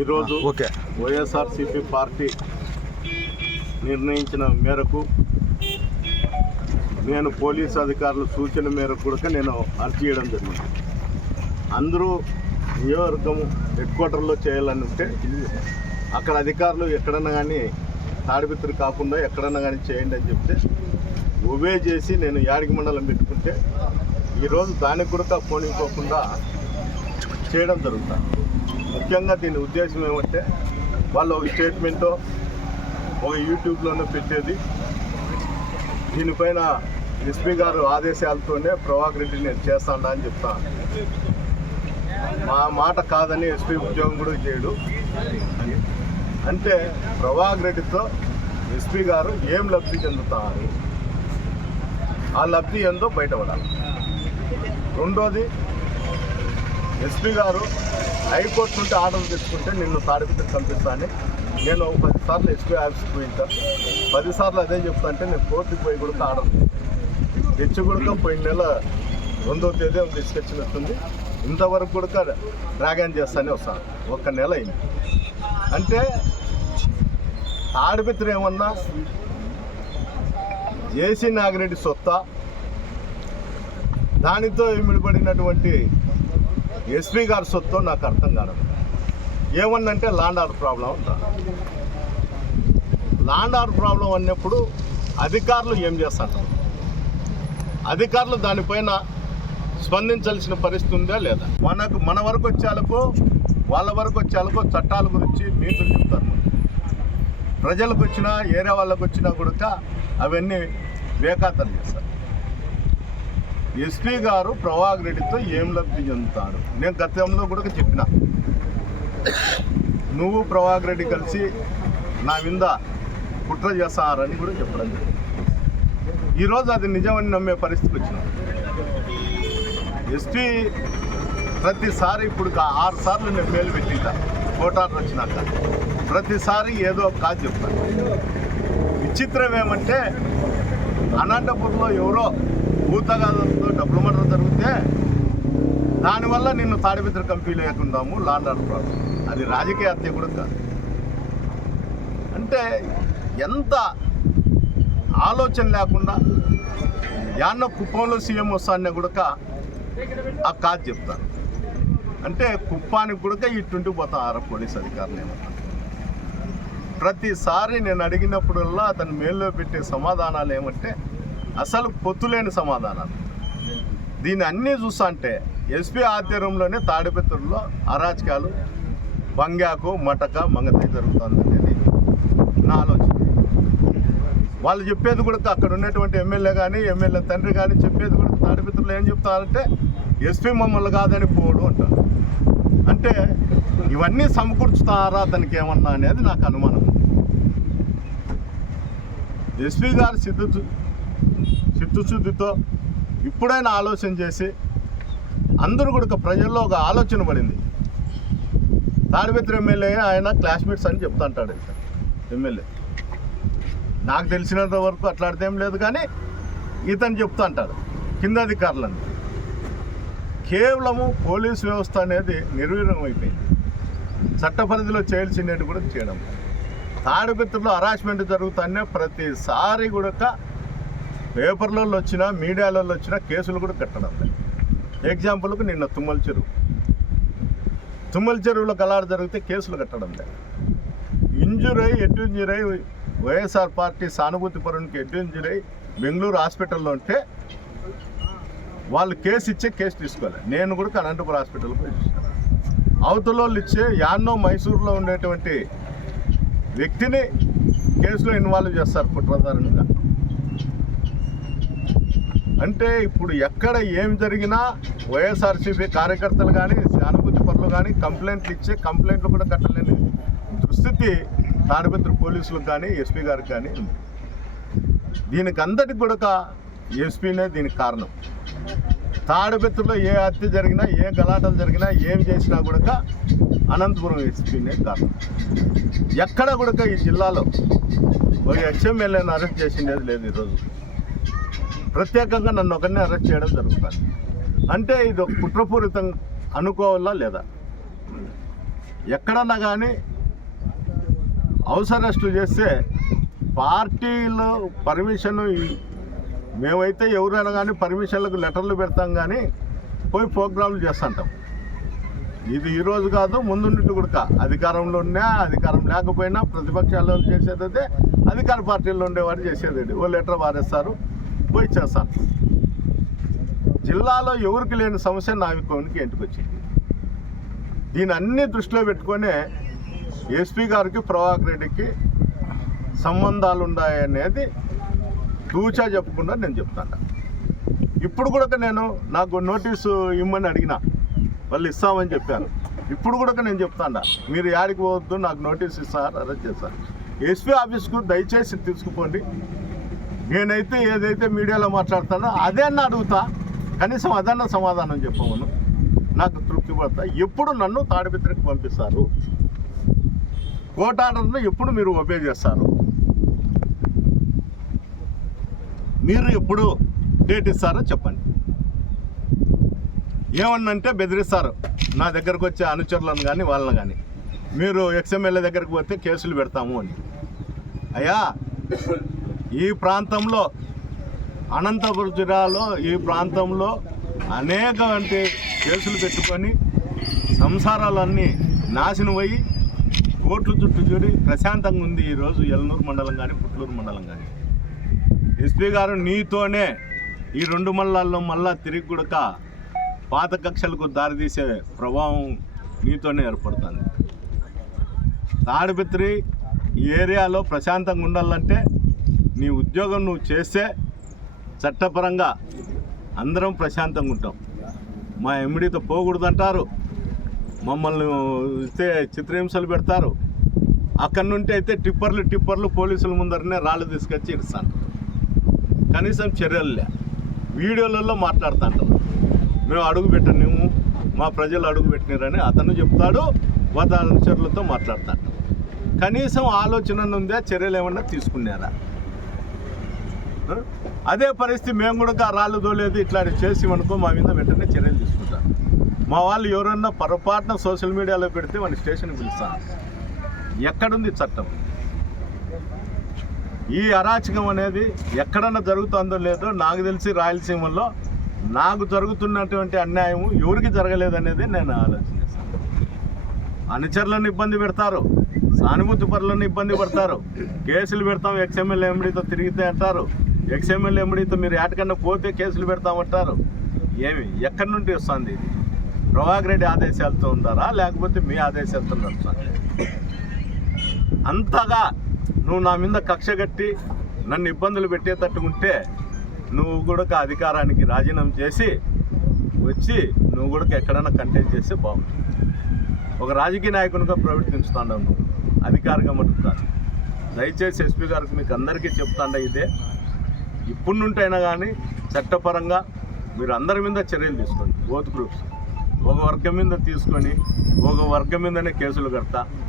ఈరోజు వైఎస్ఆర్సీపీ పార్టీ నిర్ణయించిన మేరకు నేను పోలీస్ అధికారుల సూచన మేరకు కూడా నేను అర్జీ చేయడం జరిగింది. అందరూ నియోజకవర్గం హెడ్ క్వార్టర్లో చేయాలని ఉంటే అక్కడ అధికారులు ఎక్కడన్నా కానీ తాడిపిత్తులు కాకుండా ఎక్కడన్నా కానీ చేయండి అని చెప్తే ఒబే చేసి నేను యాడికి మండలం పెట్టుకుంటే ఈరోజు దానికి కూడా పోనీకోకుండా చేయడం జరుగుతుంది. ముఖ్యంగా దీని ఉద్దేశం ఏమంటే వాళ్ళు ఒక స్టేట్మెంటో ఒక యూట్యూబ్లోనే పెట్టేది. దీనిపైన ఎస్పీ గారు ఆదేశాలతోనే ప్రభాకర్ రెడ్డి నేను చేస్తాడా అని చెప్తాను. మా మాట కాదని ఎస్పీ ఉద్యోగం కూడా చేయడు. అంటే ప్రభాకర్ రెడ్డితో ఎస్పీ గారు ఏం లబ్ధి చెందుతారు, ఆ లబ్ధి ఏందో బయటపడాలి. రెండోది, ఎస్పీ గారు హైకోర్టు నుండి ఆర్డర్ తెచ్చుకుంటే నిన్ను తాడిపిత్తుకు పంపిస్తానని నేను 10 సార్లు ఎస్పీ ఆఫీస్కి పోయింటా. 10 సార్లు అదే చెప్తా అంటే నేను కోర్టుకి పోయి కూడా ఆర్డర్ తెచ్చి కూడా పోయిన నెల 2వ తేదీ తీసుకొచ్చినట్టుంది. ఇంతవరకు కూడా డ్రాగన్ చేస్తానే వస్తాను. 1 నెల అయింది. అంటే తాడిపిత్తులు ఏమన్నా జేసీ నాగిరెడ్డి సొత్తా, దానితో ఇమిడిపడినటువంటి ఎస్పీ గారి సొత్తు నాకు అర్థం కాదు. ఏమన్నంటే ల్యాండ్ ఆర్డర్ ప్రాబ్లం ఉందా? ల్యాండ్ ఆర్డర్ ప్రాబ్లం అన్నప్పుడు అధికారులు ఏం చేస్తారు? అధికారులు దానిపైన స్పందించాల్సిన పరిస్థితి ఉందా లేదా? మన వరకు వచ్చేలకు వాళ్ళ వరకు వచ్చేలకు చట్టాల గురించి నీతులు చెప్తారు. ప్రజలకు వచ్చినా ఏరియా వాళ్ళకు వచ్చినా కూడా అవన్నీ బేఖాతరు చేస్తారు. ఎస్పీ గారు ప్రభాకర్ రెడ్డితో ఏం లబ్ధి చెందుతాడు? నేను గతంలో కూడా చెప్పిన, నువ్వు ప్రభాకర్ రెడ్డి కలిసి నా మీద కుట్ర చేస్తారని కూడా చెప్పడం జరిగింది. ఈరోజు అది నిజమని నమ్మే పరిస్థితికి వచ్చిన ఎస్పీ ప్రతిసారి ఇప్పుడు 6 సార్లు నేను మేలు పెట్టింటా. కోర్టు ఆర్డర్ వచ్చినాక ప్రతిసారి ఏదో ఒక కాదు చెప్తాను. విచిత్రం ఏమంటే అనంతపురంలో ఎవరో భూతగాదంతో డబ్బులు మర్డర్ జరిగితే దానివల్ల నిన్ను తాడిపిత్తులు కంపెనీ లేకుందాము ల్యాండ్ ఆర్డర్ ప్రాబ్లం. అది రాజకీయ హత్య కూడా కాదు. అంటే ఎంత ఆలోచన లేకుండా యాన్న కుప్పంలో సీఎం వస్తానే కూడా ఆ కాదు చెప్తాను. అంటే కుప్పానికి కూడా ఇటుండి పోతారు పోలీస్ అధికారులు ఏమన్నా. ప్రతిసారి నేను అడిగినప్పుడల్లా అతను మేల్లో పెట్టే సమాధానాలు ఏమంటే అసలు పొత్తులేని సమాధానాలు. దీన్ని అన్నీ చూస్తా అంటే ఎస్పీ ఆధ్వర్యంలోనే తాడిపిత్తుల్లో అరాచకాలు, బంగాకు మటక మంగతై జరుగుతుంది అనేది నా ఆలోచన. వాళ్ళు చెప్పేది కూడా అక్కడ ఉన్నటువంటి ఎమ్మెల్యే కానీ ఎమ్మెల్యే తండ్రి కానీ చెప్పేది కూడా తాడిపిత్తుల్లో ఏం చెప్తారంటే ఎస్పీ మమ్మల్ని కాదని పోడు అంటారు. అంటే ఇవన్నీ సమకూర్చుతారా అతనికి ఏమన్నా అనేది నాకు అనుమానం. ఎస్పీ గారు చిత్తశుద్ధితో ఇప్పుడైనా ఆలోచన చేసి అందరూ కూడా ప్రజల్లో ఒక ఆలోచన పడింది. తాడిపిత్తులు ఎమ్మెల్యే ఆయన క్లాస్మేట్స్ అని చెప్తాంటాడు ఎమ్మెల్యే. నాకు తెలిసినంత వరకు అట్లాంటిదేం లేదు, కానీ ఇతను చెప్తా అంటాడు కింద అధికారులను. కేవలము పోలీసు వ్యవస్థ అనేది నిర్వీర్యం అయిపోయింది. చట్ట పరిధిలో చేయాల్సినట్టు కూడా చేయడం. తాడిపిత్తుల్లో హరాస్మెంట్ జరుగుతానే ప్రతిసారి కూడా పేపర్లలో వచ్చినా మీడియాలలో వచ్చినా కేసులు కూడా కట్టడం లేదు. ఎగ్జాంపుల్కు నిన్న తుమ్మల చెరువులో గలాడ జరిగితే కేసులు కట్టడం లేదు. హెడ్ ఇంజురీ అయి వైఎస్ఆర్ పార్టీ సానుభూతి పరునికి హెడ్ ఇంజురీ అయి బెంగళూరు హాస్పిటల్లో ఉంటే వాళ్ళు కేసు తీసుకోవాలి. నేను కూడా అనంతపురం హాస్పిటల్కి పోయి చూసాను. అవతల వాళ్ళు ఇచ్చే యాన్నో మైసూరులో ఉండేటువంటి వ్యక్తిని కేసులో ఇన్వాల్వ్ చేస్తారు కుట్రదారునిగా. అంటే ఇప్పుడు ఎక్కడ ఏం జరిగినా వైఎస్ఆర్సీపీ కార్యకర్తలు కానీ సానుభూతి పరులు కానీ కంప్లైంట్లు ఇచ్చే కంప్లైంట్లు కూడా కట్టలేని దుస్థితి తాడిపిత్తులు పోలీసులకు కానీ ఎస్పీ గారికి కానీ ఉంది. దీనికి అందరికి కూడా ఎస్పీనే దీనికి కారణం. తాడిపిత్తుల్లో ఏ హత్య జరిగినా ఏ గలాటలు జరిగినా ఏం చేసినా కూడా అనంతపురం ఎస్పీనే కారణం. ఎక్కడ కూడా ఈ జిల్లాలో ఒక ఎక్స్ఎమ్మెల్యేని అరెస్ట్ చేసిండేది లేదు. ఈరోజు ప్రత్యేకంగా నన్ను ఒకరిని అరెస్ట్ చేయడం జరుగుతుంది. అంటే ఇది కుట్రపూరితం అనుకోవాలా లేదా? ఎక్కడన్నా కానీ హౌస్ అరెస్టులు చేస్తే పార్టీలు పర్మిషన్, మేమైతే ఎవరైనా కానీ పర్మిషన్లకు లెటర్లు పెడతాం కానీ పోయి ప్రోగ్రాంలు చేస్తుంటాం. ఇది ఈరోజు కాదు, ముందుండి కూడా అధికారంలో ఉన్నా అధికారం లేకపోయినా ప్రతిపక్షాల్లో చేసేదైతే అధికార పార్టీల్లో ఉండేవారు చేసేది. ఓ లెటర్ వారేస్తారు, పోయి చేస్తాను. జిల్లాలో ఎవరికి లేని సమస్య నావికోనికి ఇంటికి వచ్చింది. దీని అన్ని దృష్టిలో పెట్టుకొని ఎస్పీ గారికి ప్రభాకర్ రెడ్డికి సంబంధాలు ఉన్నాయనేది తూచా చెప్పకుండా నేను చెప్తాను. ఇప్పుడు కూడా నేను నాకు నోటీసు ఇమ్మని అడిగినా, వాళ్ళు ఇస్తామని చెప్పాను. ఇప్పుడు కూడా నేను చెప్తాను, మీరు యాడికి పోవద్దు, నాకు నోటీస్ ఇస్తారు, అరెస్ట్ చేస్తారు. ఎస్పీ ఆఫీస్కు దయచేసి తీసుకుపోండి. నేనైతే ఏదైతే మీడియాలో మాట్లాడతానో అదే అన్న అడుగుతా, కనీసం అదన్న సమాధానం చెప్పమను, నాకు తృప్తి పడతా. ఎప్పుడు నన్ను తాడిపత్రికి పంపిస్తారు? కోర్టు ఆర్డర్ను ఎప్పుడు మీరు ఒబే చేస్తారు? మీరు ఎప్పుడు డేట్ ఇస్తారో చెప్పండి. ఏమన్నంటే బెదిరిస్తారు నా దగ్గరకు వచ్చే అనుచరులను కానీ వాళ్ళని కానీ, మీరు ఎక్స్ఎమ్మెల్యే దగ్గరకు పోతే కేసులు పెడతాము అని. అయ్యా, ఈ ప్రాంతంలో అనంతపురం జిల్లాలో ఈ ప్రాంతంలో అనేక కేసులు పెట్టుకొని సంసారాలన్నీ నాశనం అయ్యి కోర్టుల చుట్టూ చూడి ప్రశాంతంగా ఉంది ఈరోజు ఎల్నూరు మండలం కానీ పుట్లూరు మండలం కానీ. ఎస్పీ గారు నీతోనే ఈ 2 మండలాల్లో మళ్ళా తిరిగి కూడక పాత కక్షలకు దారితీసే ప్రభావం నీతోనే ఏర్పడుతుంది. తాడిపత్రి ఈ ఏరియాలో ప్రశాంతంగా ఉండాలంటే నీ ఉద్యోగం నువ్వు చేస్తే చట్టపరంగా అందరం ప్రశాంతంగా ఉంటాం. మా ఎమ్మిడితో పోకూడదంటారు, మమ్మల్ని ఇస్తే చిత్రహింసలు పెడతారు. అక్కడి నుండి అయితే టిప్పర్లు పోలీసుల ముందరనే రాళ్ళు తీసుకొచ్చి ఇస్తాను. కనీసం చర్యలు వీడియోలలో మాట్లాడుతుంటాం. మేము అడుగు పెట్టలేము, మా ప్రజలు అడుగు పెట్టినారని అతను చెప్తాడు, అనుచరులతో మాట్లాడుతుంటాం. కనీసం ఆలోచన ఉందా? చర్యలు ఏమన్నా తీసుకున్నారా? అదే పరిస్థితి మేము కూడా రాళ్ళు దోలేదు ఇట్లా చేసి అనుకో, మా మీద వెంటనే చర్యలు తీసుకుంటారు. మా వాళ్ళు ఎవరన్నా పొరపాటున సోషల్ మీడియాలో పెడితే వాళ్ళని స్టేషన్కి పిలుస్తాను. ఎక్కడుంది చట్టం? ఈ అరాచకం అనేది ఎక్కడన్నా జరుగుతుందో లేదో నాకు తెలిసి రాయలసీమలో నాకు జరుగుతున్నటువంటి అన్యాయం ఎవరికి జరగలేదనేది నేను ఆలోచిస్తాను. అనుచరులను ఇబ్బంది పెడతారు, సానుభూతి పరులను ఇబ్బంది పడతారు, కేసులు పెడతాం ఎక్స్ఎమ్మెల్యే ఎంబడితో తిరిగితే అంటారు, ఎక్స్ఎమ్మెల్యే ఎంబడితో మీరు ఏటకన్నా పోతే కేసులు పెడతామంటారు. ఏమి ఎక్కడి నుండి వస్తుంది ఇది? ప్రభాకర్ రెడ్డి ఆదేశాలతో ఉండారా లేకపోతే మీ ఆదేశాలతో నడుస్తుంది? అంతగా నువ్వు నా మీద కక్ష కట్టి నన్ను ఇబ్బందులు పెట్టేటట్టు ఉంటే నువ్వు కూడా అధికారానికి రాజీనామా చేసి వచ్చి నువ్వు కూడా ఎక్కడైనా కంటెస్ట్ చేస్తే బాగుంటుంది. ఒక రాజకీయ నాయకునిగా ప్రవర్తించుతాండవు నువ్వు, అధికారిగా మటుకు కాదు. దయచేసి ఎస్పీ గారికి మీకు అందరికీ చెప్తాండ ఇదే, ఇప్పుడు నుంటైనా కానీ చట్టపరంగా మీరు అందరి మీద చర్యలు తీసుకోండి. బోత్ గ్రూప్స్ ఒక వర్గం మీద తీసుకొని ఒక వర్గం మీదనే కేసులు కడతా